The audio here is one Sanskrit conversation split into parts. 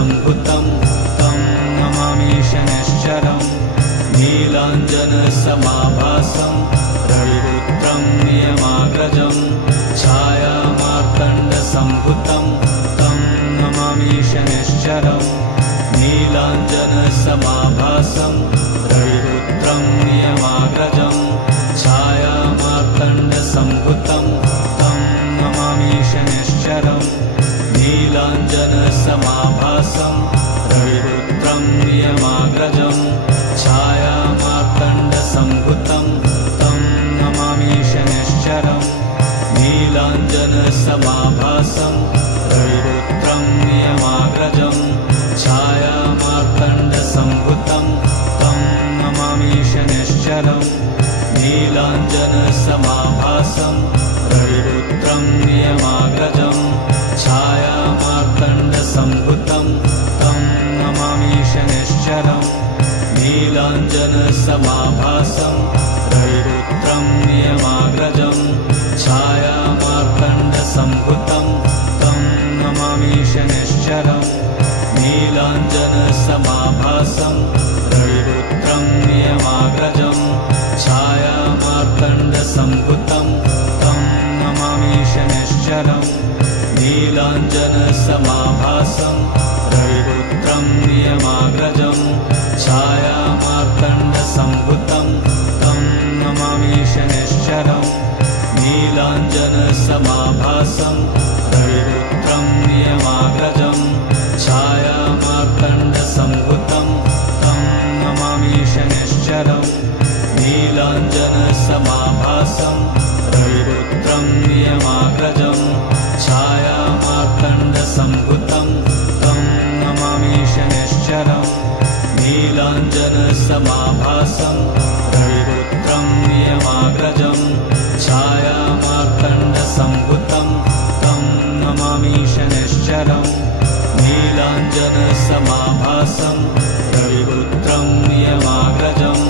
नीलाञ्जनसम्भुतं तं नमामि शनैश्चरम् नीलाञ्जनसमाभासं रविपुत्रं नियमाग्रजं छायामार्तण्डसम्भुतं तं नमामि शनैश्चरम् नीलाञ्जनसमाभासं रविपुत्रं नियमाग्रजं छायामार्तण्डसम्भुतं तं नमामि शनैश्चरम् नीलाञ्जनसमाभासं रविपुत्रं नियमाग्रजं छायामार्तण्डसम्भुतं तं नमामि शनैश्चरम् नीलाञ्जनसमाभासं रविपुत्रं नियमाग्रजं छायामार्तण्डसम्भुतं तं नमामि शनैश्चरम् नीलाञ्जनसमाभासं रविपुत्रं नियमाग्रजं छायामार्तण्डसम्भुतं तं नमामि शनैश्चरम् नीलाञ्जनसमाभासं रविपुत्रं नियमाग्रजं छायामार्तण्डसम्भुतं तं नमामि शनैश्चरम् नीलाञ्जनसमाभासं रविपुत्रं नियमाग्रजं छायामार्तण्डसम्भुतं तं नमामि शनैश्चरम् नीलाञ्जनसमाभासं रविपुत्रं नियमाग्रजं छायामार्तण्डसम्भुतं तं नमामि शनैश्चरम् नीलाञ्जनसमाभासं रविपुत्रं नियमाग्रजं छायामार्तण्डसम्भुतं तं नमामि शनैश्चरम् नीलाञ्जनसमाभासं रविपुत्रं नियमाग्रजं छायामार्तण्डसम्भुतं तं नमामि शनैश्चरम् नीलाञ्जनसमाभासं रविपुत्रं नियमाग्रजं छायामार्तण्डसम्भुतं तं नमामि शनैश्चरम् नीलाञ्जनसमाभासं रविपुत्रं नियमाग्रजं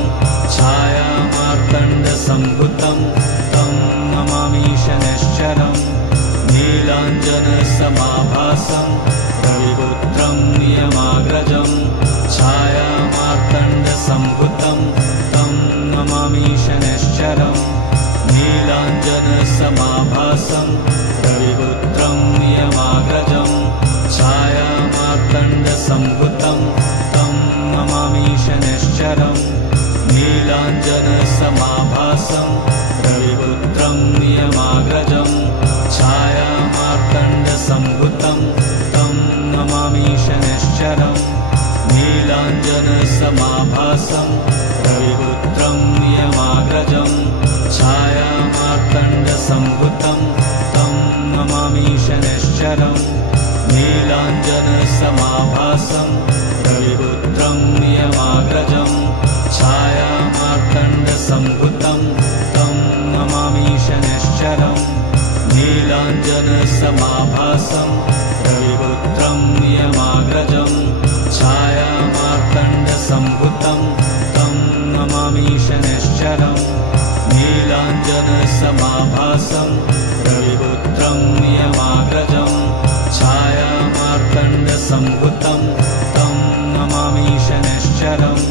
छायामार्तण्डसम्भुतं तं नमामि शनैश्चरम् नीलाञ्जनसमाभासं रविपुत्रं नियमाग्रजं छायामार्तण्डसम्भुतं तं नमामि शनैश्चरम् नीलाञ्जनसमाभासं रविपुत्रं नियमाग्रजं छायामार्तण्डसम्भुतं तं नमामि शनैश्चरम् नीलाञ्जनसमाभासं रविपुत्रं नियमाग्रजं छायामार्तण्डसम्भुतं तं नमामि शनैश्चरम् नीलाञ्जनसमाभासं रविपुत्रं नियमाग्रजं छायामार्तण्डसम्भुतं तं नमामि शनैश्चरम् नीलाञ्जनसमाभासं रविपुत्रं नियमाग्रजं छायामार्तण्डसम्भुतं तं नमामि शनैश्चरम् नीलाञ्जनसमाभासं रविपुत्रं नियमाग्रजं छायामार्तण्डसम्भुतं तं नमामि शनैश्चरम् नीलाञ्जनसमाभासं रविपुत्रं नियमाग्रजं छायामार्तण्डसम्भुतं तं नमामि शनैश्चरम्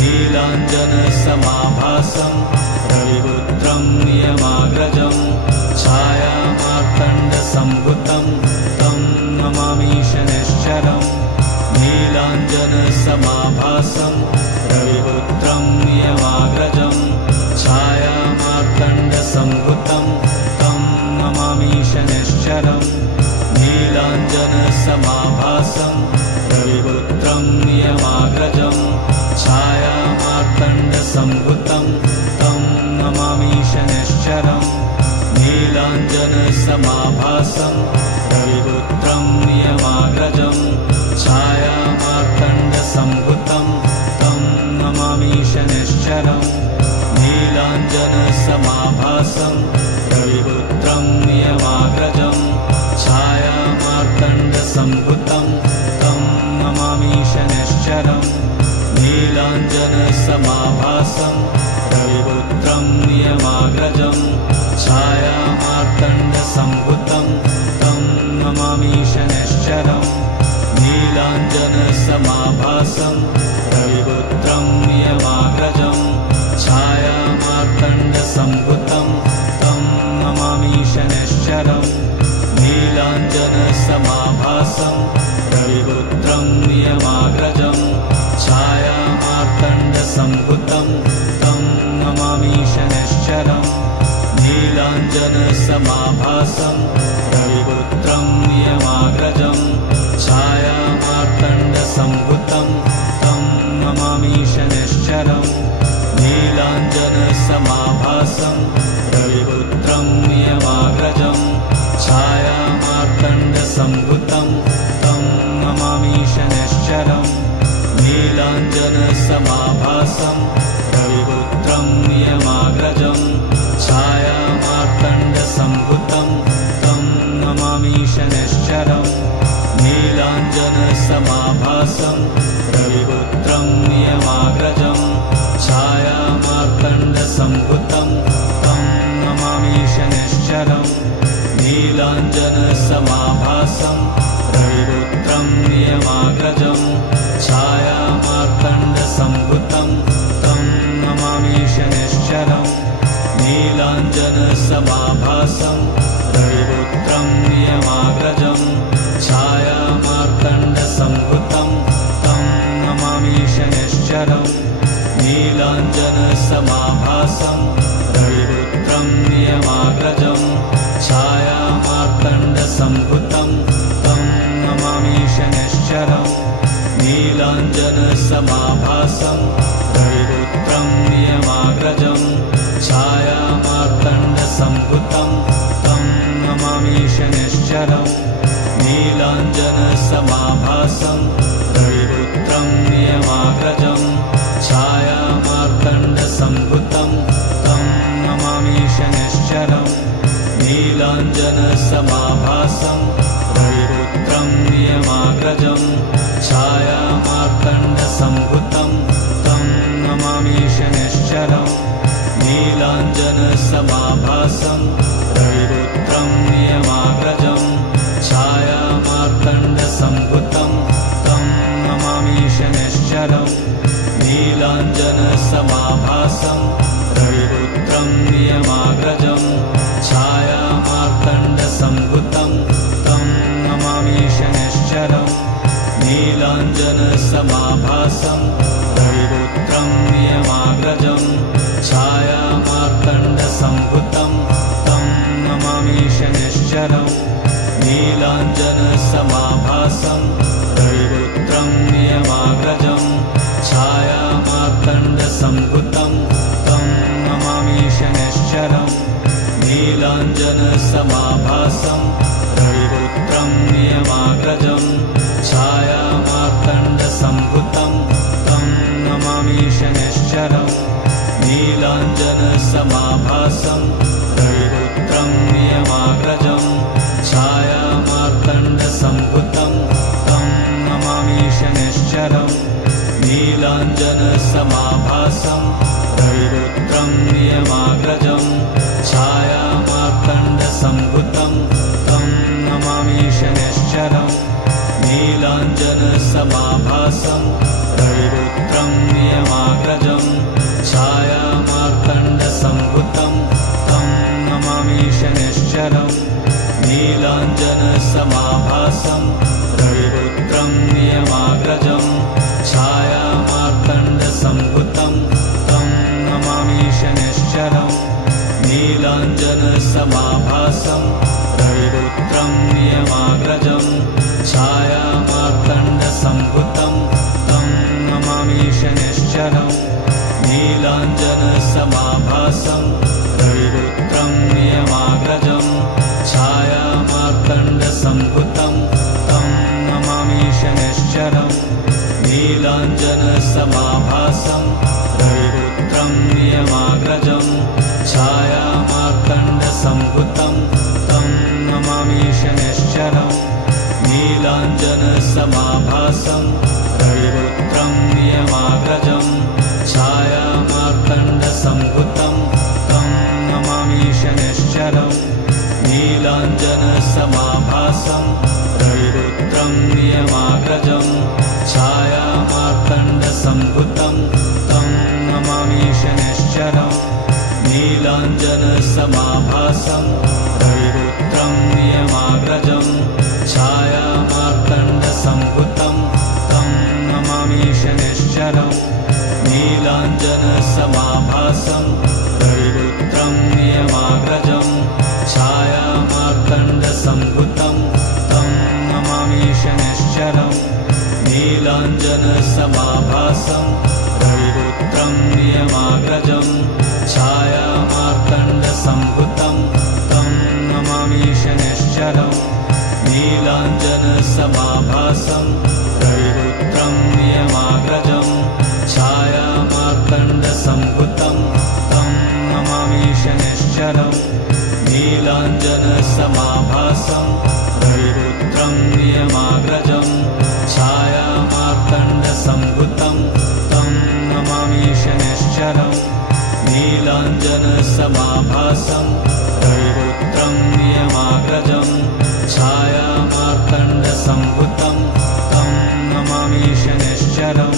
नीलाञ्जनसमाभासं रविपुत्रं नियमाग्रजं छायामार्तण्डसम्भुतं तं नमामि शनैश्चरम् नीलाञ्जनसमाभासं रविपुत्रं नियमाग्रजं छायामार्तण्डसम्भुतं तं नमामि शनैश्चरम् नीलाञ्जनसमाभासं रविपुत्रं नियमाग्रजं छायामार्तण्डसम्भुतं तं नमामि शनैश्चरम् नीलाञ्जनसमाभासं रविपुत्रं नियमाग्रजं छायामार्तण्डसम्भुतं तं नमामि शनैश्चरम् नीलाञ्जनसमाभासं रविपुत्रं नियमाग्रजं छायामार्तण्डसम्भुतं नीलाञ्जनसमाभासं रविपुत्रं नियमाग्रजं छायामार्तण्डसम्भुतं तं नमामि शनैश्चरम् नीलाञ्जनसमाभासं रविपुत्रं नियमाग्रजं छायामार्तण्डसम्भुतं तं नमामि शनैश्चरम् नीलाञ्जनसमाभासं रविपुत्रं नियमाग्रजं छायामार्तण्डसम्भुतं तं नमामि शनैश्चरम् नीलाञ्जनसमाभासं रविपुत्रं नियमाग्रजं छायामार्तण्डसम्भुतं तं नमामि शनैश्चरम् नीलाञ्जनसमाभासं रविपुत्रं नियमाग्रजं छायामार्तण्डसम्भुतं तं नमामि शनैश्चरम् नीलाञ्जनसमाभासं रविपुत्रं नियमाग्रजं छायामार्तण्डसम्भुतं तं नमामि शनैश्चरम् नीलाञ्जनसमाभासं रविपुत्रं नियमाग्रजं छायामार्तण्डसम्भुतं तं नमामि शनैश्चरम् नीलाञ्जनसमाभासं रविपुत्रं नियमाग्रजं छायामार्तण्डसम्भुतं तं नमामि शनैश्चरम् नीलाञ्जनसमाभासं रविपुत्रं नियमाग्रजं छायामार्तण्डसम्भुतं तं नमामि शनैश्चरम् नीलाञ्जनसमाभासं रविपुत्रं नियमाग्रजं छायामार्तण्डसम्भुतं तं नमामि शनैश्चरम् नीलाञ्जनसमाभासं रविपुत्रं नियमाग्रजं छायामार्तण्डसम्भुतं तं नमामि शनैश्चरम् नीलाञ्जनसमाभासं रविपुत्रं नियमाग्रजं छायामार्तण्डसम्भुतं तं नमामि शनैश्चरम् नीलाञ्जनसमाभासं रविपुत्रं नियमाग्रजं छायामार्तण्डसम्भुतं तं नमामि शनैश्चरम् नीलाञ्जनसमाभासं रविपुत्रं नियमाग्रजं छायामार्तण्डसम्भुतं तं नमामि शनैश्चरम् नीलाञ्जनसमाभासं रविपुत्रं नियमाग्रजं छायामार्तण्डसम्भुतं तं नमामि शनैश्चरम् नीलाञ्जनसमाभासं रविपुत्रं नियमाग्रजं छायामार्तण्डसम्भुतं तं नमामि शनैश्चरम् नीलाञ्जनसमाभासं रविपुत्रं नियमाग्रजं छायामार्तण्डसम्भुतं तं नमामि शनैश्चरम् नीलाञ्जनसमाभासं रविपुत्रं नियमाग्रजं छायामार्तण्डसम्भुतं तं नमामि शनैश्चरम् नीलाञ्जनसमाभासं रविपुत्रं नियमाग्रजं छायामार्तण्डसम्भुतं तं नमामि शनैश्चरम् नीलाञ्जनसमाभासं रविपुत्रं नियमाग्रजं छायामार्तण्डसम्भुतं तं नमामि शनैश्चरम् नीलाञ्जनसमाभासं रविपुत्रं नियमाग्रजं छायामार्तण्डसम्भुतं तं नमामि शनैश्चरम् नीलाञ्जनसमाभासं रविपुत्रं नियमाग्रजं छायामार्तण्डसम्भुतं तं नमामि शनैश्चरम् नीलाञ्जनसमाभासं रविपुत्रं नियमाग्रजं छायामार्तण्डसम्भुतं तं नमामि शनैश्चरम् नीलाञ्जनसमाभासं रविपुत्रं नियमाग्रजं छायामार्तण्डसम्भुतं तं नमामि शनैश्चरम् नीलाञ्जनसमाभासं रविपुत्रं नियमाग्रजं छायामार्तण्डसम्भुतं तं नमामि शनैश्चरम् नीलाञ्जनसमाभासं रविपुत्रं नियमाग्रजं समाभासं रविपुत्रं नियमाग्रजं छायामार्तण्डसम्भुतं तं नमामि शनैश्चरं नीलाञ्जनसमाभासं रविपुत्रं नियमाग्रजं छायामार्तण्डसम्भुतं तं नमामि शनैश्चरं नीलाञ्जनसमाभासं रविपुत्रं नियमाग्रजं छायामार्तण्डसम्भुतं तं नमामि शनैश्चरं नीलाञ्जनसमाभासं रविपुत्रं नियमाग्रजं छायामार्तण्डसम्भुतं तं नमामि शनैश्चरं नीलाञ्जनसमाभासं रविपुत्रं नियमाग्रजं छायामार्तण्डसम्भुतं तं नमामि शनैश्चरं नीलाञ्जनसमाभासं रविपुत्रं नियमाग्रजं छायामार्तण्डसम्भुतं तं नमामि शनैश्चरं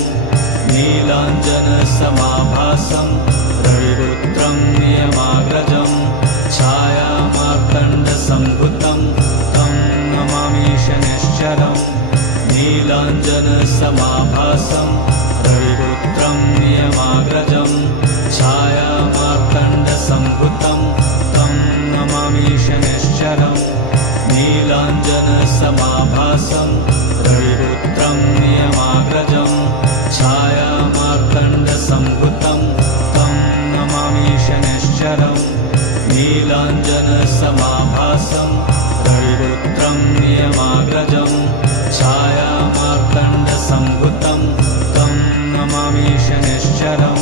नीलाञ्जनसमाभासं रविपुत्रं नियमाग्रजं छायामार्तण्डसम्भुतं तं नमामि शनैश्चरं नीलाञ्जनसमाभासं रविपुत्रं नियमाग्रजं छायामार्तण्डसम्भुतं तं नमामि शनैश्चरं नीलाञ्जनसमाभासं रविपुत्रं नियमाग्रजं छायामार्तण्डसम्भुतं तं नमामि शनैश्चरं नीलाञ्जनसमाभासं रविपुत्रं नियमाग्रजं छायामार्तण्डसम्भुतं तं नमामि शनैश्चरं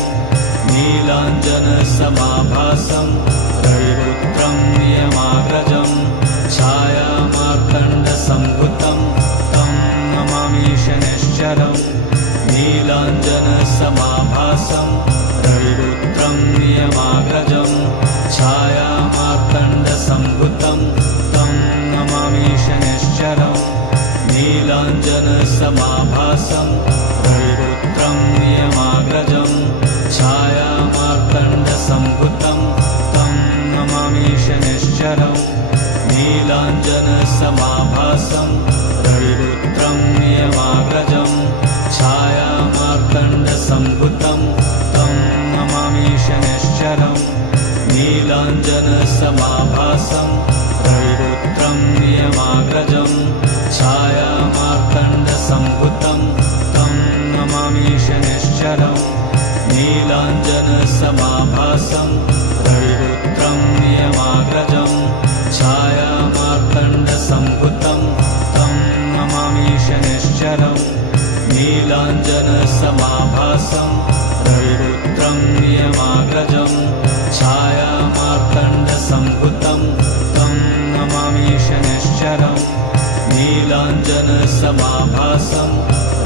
नीलाञ्जनसमाभासं रविपुत्रं नियमाग्रजं छायामार्तण्डसम्भुतं तं नमामि शनैश्चरं नीलाञ्जनसमाभासं रविपुत्रं नियमाग्रजं छायामार्तण्डसम्भुतं तं नमामि शनैश्चरं नीलाञ्जनसमाभासं रविपुत्रं नियमाग्रजं छायामार्तण्डसम्भुतं तं नमामि शनैश्चरं नीलाञ्जनसमाभासं रविपुत्रं नियमाग्रजं छायामार्तण्डसम्भुतं तं नमामि शनैश्चरं नीलाञ्जनसमाभासं रविपुत्रं नियमाग्रजं छायामार्तण्डसम्भुतं तं नमामि शनैश्चरं नीलाञ्जनसमाभासं रविपुत्रं नियमाग्रजं छायामार्तण्डसम्भुतं तं नमामि शनैश्चरं नीलाञ्जनसमाभासं रविपुत्रं नियमाग्रजं छायामार्तण्डसम्भुतं तं नमामि शनैश्चरं नीलाञ्जनसमाभासं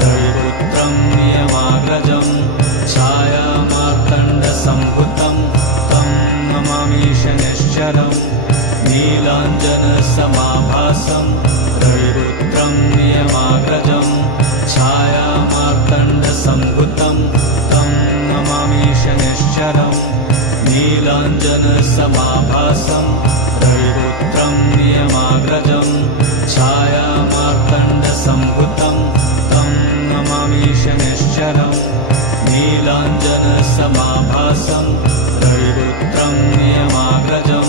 रविपुत्रं नियमाग्रजं छायामार्तण्डसम्भुतं तं नमामि शनैश्चरं नीलाञ्जनसमाभासं रविपुत्रं नियमाग्रजं छायामार्तण्डसम्भुतं तं नमामि शनैश्चरं नीलाञ्जनसमाभासं रविपुत्रं नियमाग्रजं छायामार्तण्डसम्भुतं तं नमामि शनैश्चरं नीलाञ्जनसमाभासं रविपुत्रं नियमाग्रजं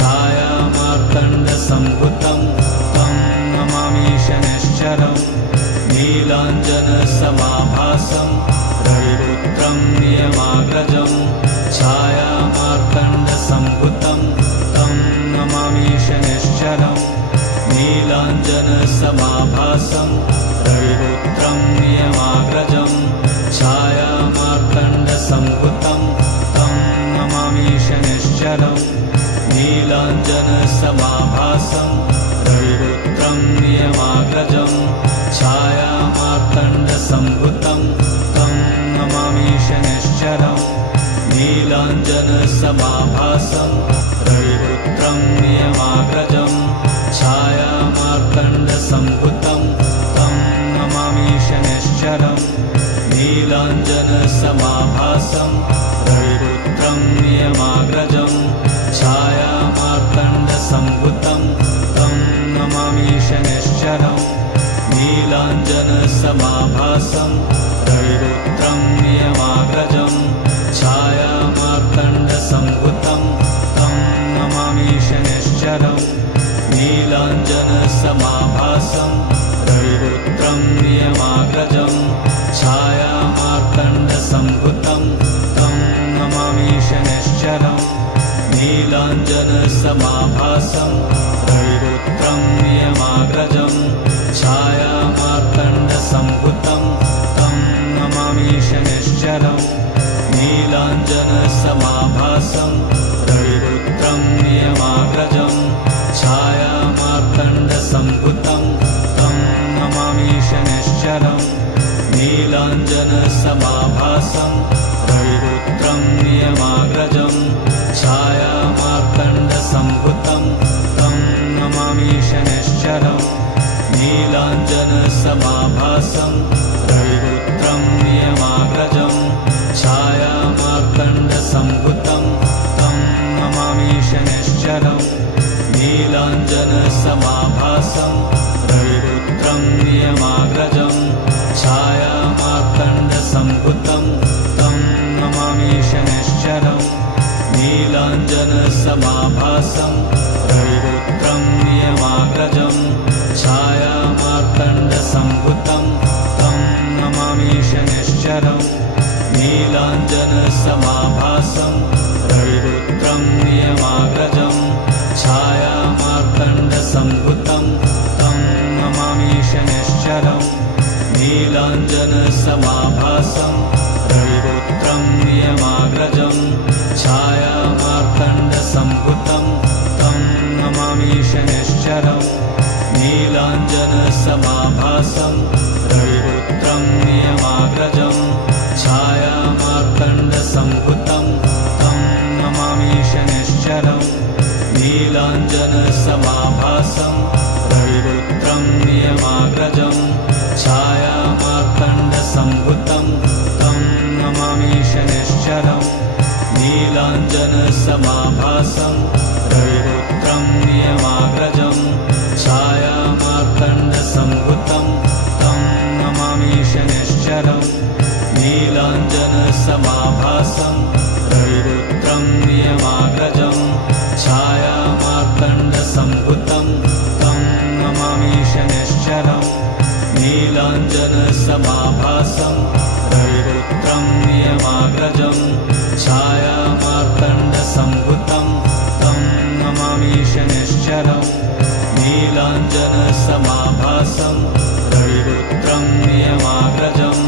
छायामार्तण्डसम्भुतं तं नमामि शनैश्चरं नीलाञ्जनसमाभासं रविपुत्रं नियमाग्रजं छायामार्तण्डसम्भुतं तं नमामि शनैश्चरं नीलाञ्जनसमाभासं रविपुत्रं नियमाग्रजं छायामार्तण्डसम्भुतं तं नमामि शनैश्चरं नीलाञ्जनसमाभासं रविपुत्रं नियमाग्रजं छायामार्तण्डसम्भुतं तं नमामि शनैश्चरं नीलाञ्जनसमाभासं रविपुत्रं नियमाग्रजं छायामार्तण्डसम्भुतं तं नमामि शनैश्चरं नीलाञ्जनसमाभासं रविपुत्रं नियमाग्रजं छाया नीलाञ्जनसमाभासं रविपुत्रं नियमाग्रजं छायामार्तण्डसम्भुतं तं नमामि शनैश्चरम् नीलाञ्जनसमाभासं रविपुत्रं नियमाग्रजं छायामार्तण्डसम्भुतं तं नमामि शनैश्चरम् नीलाञ्जनसमाभासं रविपुत्रं नियमाग्रजं छायामार्तण्डसम्भुतं तं नमामि शनैश्चरम् नीलाञ्जनसमाभासं रविपुत्रं नियमाग्रजं छायामार्तण्डसम्भुतं तं नमामि शनैश्चरम् नीलाञ्जनसमाभासं रविपुत्रं नियमाग्रजं छायामार्तण्डसम्भुतं तं नमामि शनैश्चरम् नीलाञ्जनसमाभासं रविपुत्रं नियमाग्रजं छायामार्तण्डसम्भुतं तं नमामि शनैश्चरम् नीलाञ्जनसमाभासं रविपुत्रं नियमाग्रजं छायामार्तण्डसम्भुतं तं नमामि शनैश्चरम् नीलाञ्जनसमाभासं रविपुत्रं नियमाग्रजं छायामार्तण्डसम्भुतं तं नमामि शनैश्चरम् नीलाञ्जनसमाभासं रविपुत्रं नियमाग्रजं छायामार्तण्डसम्भुतं तं नमामि शनैश्चरम् नीलाञ्जनसमाभासं रविपुत्रं नियमाग्रजं छायामार्तण्डसम्भुतं तं नमामि शनैश्चरम् नीलाञ्जनसमाभासं रविपुत्रं नियमाग्रजं छायामार्तण्डसम्भुतं तं नमामि शनैश्चरम् नीलाञ्जनसमाभासं रविपुत्रं नियमाग्रजं छायामार्तण्डसम्भुतं तं नमामि शनैश्चरम् नीलाञ्जनसमाभासं रविपुत्रं नियमाग्रजं छायामार्तण्डसम्भुतं तं नमामि शनैश्चरम् नीलाञ्जनसमाभासं रविपुत्रं नियमाग्रजं छायामार्तण्डसम्भुतं तं नमामि शनैश्चरम् नीलाञ्जनसमाभासं रविपुत्रं नियमाग्रजं छायामार्तण्डसम्भुतं तं नमामि शनैश्चरम् नीलाञ्जनसमाभासं रविपुत्रं नियमाग्रजं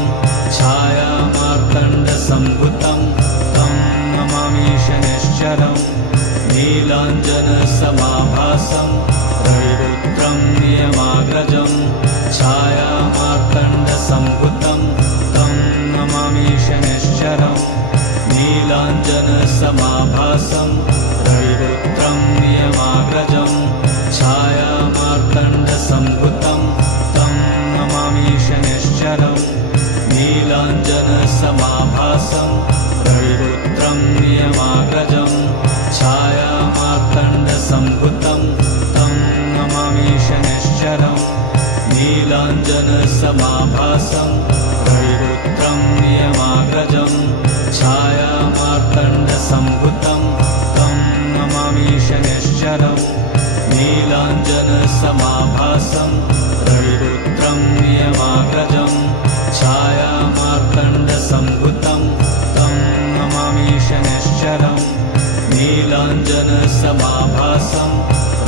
छायामार्तण्डसम्भुतं तं नमामि शनैश्चरम् नीलाञ्जनसमाभासं रविपुत्रं नियमाग्रजं छायामार्तण्डसम्भुतं तं नमामि शनैश्चरम् नीलाञ्जनसमाभासं रविपुत्रं नियमाग्रजं छायामार्तण्डसम्भुतं तं नमामि शनैश्चरम् नीलाञ्जनसमाभासं रविपुत्रं नियमाग्रजं छायामार्तण्डसम्भुतं तं नमामि शनैश्चरम् नीलाञ्जनसमाभासं रविपुत्रं नियमाग्रजं छायामार्तण्डसम्भुतं तं नमामि शनैश्चरम् नीलाञ्जनसमाभासं रविपुत्रं नियमाग्रजं छायामार्तण्डसम्भुतं तं नमामि शनैश्चरम् नीलाञ्जनसमाभासं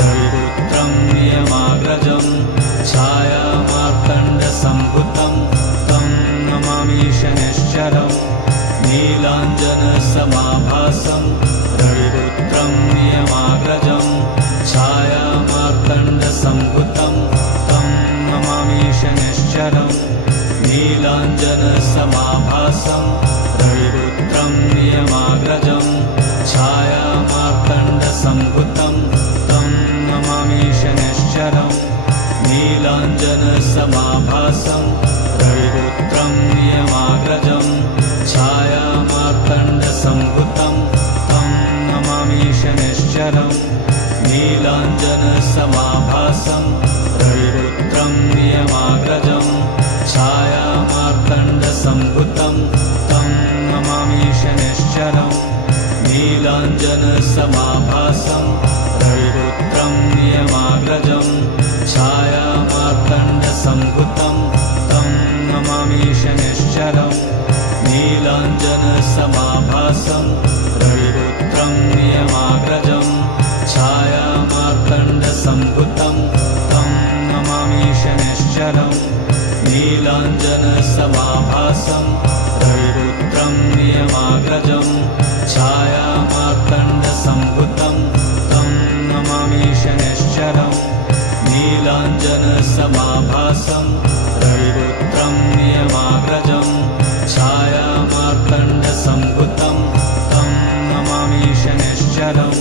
रविपुत्रं नियमाग्रजं छायामार्तण्डसम्भुतं तं नमामि शनैश्चरम् नीलाञ्जनसमाभासं रविपुत्रं नियमाग्रजं छायामार्तण्डसम्भुतं तं नमामि शनैश्चरम् नीलाञ्जनसमाभासं रविपुत्रं नियमाग्रजं छायामार्तण्डसम्भुतं तं नमामि शनैश्चरम् नीलाञ्जनसमाभासं रविपुत्रं नियमाग्रजं छायामार्तण्डसम्भुतं तं नमामि शनैश्चरम् नीलाञ्जनसमाभासं रविपुत्रं नियमाग्रजं शनिश्चरं नीलाञ्जनसमाभासं रविपुत्रं नियमाग्रजं छायामार्तण्डसम्भुतं तं नमामि शनिश्चरं नीलाञ्जनसमाभासं रविपुत्रं नियमाग्रजं छायामार्तण्डसम्भुतं तं नमामि शनिश्चरं नीलाञ्जनसमाभासं रविपुत्रं नियमाग्रजं छायामार्तण्डसम्भुतं तं नमामि शनिश्चरम्